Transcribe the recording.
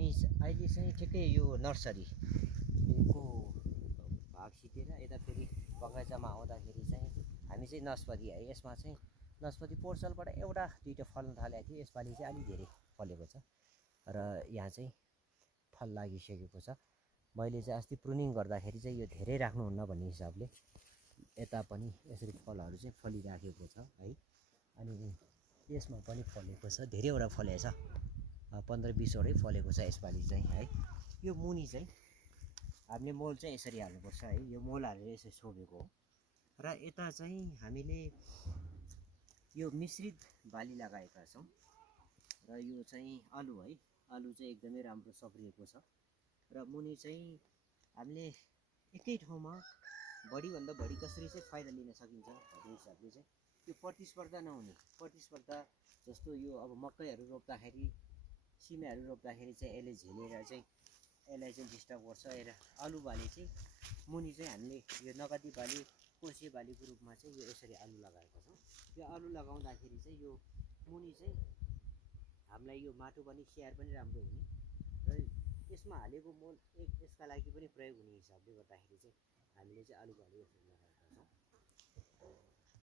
हामी अहिले चाहिँ ठिकै यो नर्सरीको भाग सिकेर यता फेरि बगैँचामा आउँदाखेरि चाहिँ हामी चाहिँ नास्पाती है, यसमा चाहिँ नास्पाती पोर्सलबाट एउटा दुईवटा फल्न थालेको थियो, यसपालि चाहिँ अलिक धेरै फलेको छ र यहाँ चाहिँ फल लागिसकेको छ। मैले चाहिँ अस्ति प्रुनिङ गर्दाखेरि चाहिँ यो धेरै राख्नुहुन्न भन्ने हिसाबले यता पनि यसरी फलहरू चाहिँ फलिराखेको छ है। अनि यसमा पनि फलेको छ, धेरैवटा फलेको छ, 15-20वटै फलेको छ यसपालि चाहिँ है। यो मुनि चाहिँ हामीले मल चाहिँ यसरी हाल्नुपर्छ है, यो मल हालेर यसरी छोपेको हो। र यता चाहिँ हामीले यो मिश्रित बाली लगाएका छौँ र यो चाहिँ आलु है, आलु चाहिँ एकदमै राम्रो सप्रिएको छ। र मुनि चाहिँ हामीले एकै ठाउँमा बढीभन्दा बढी कसरी चाहिँ फाइदा लिन सकिन्छ भन्ने हिसाबले चाहिँ यो प्रतिस्पर्धा नहुने, प्रतिस्पर्धा जस्तो यो अब मकैहरू रोप्दाखेरि सिमीहरू रोप्दाखेरि चाहिँ यसले झेलेर चाहिँ यसलाई चाहिँ डिस्टर्ब गर्छ। र आलु बाली चाहिँ मुनि चाहिँ हामीले यो नगदी बाली कोसे बालीको रूपमा चाहिँ यो यसरी आलु लगाएको छौँ। यो आलु लगाउँदाखेरि चाहिँ यो मुनि चाहिँ हामीलाई यो माटो पनि स्याहार पनि राम्रो हुने र यसमा हालेको मल यसका लागि पनि प्रयोग हुने हिसाबले गर्दाखेरि चाहिँ हामीले चाहिँ आलु बाली यसरी लगाएका छौँ।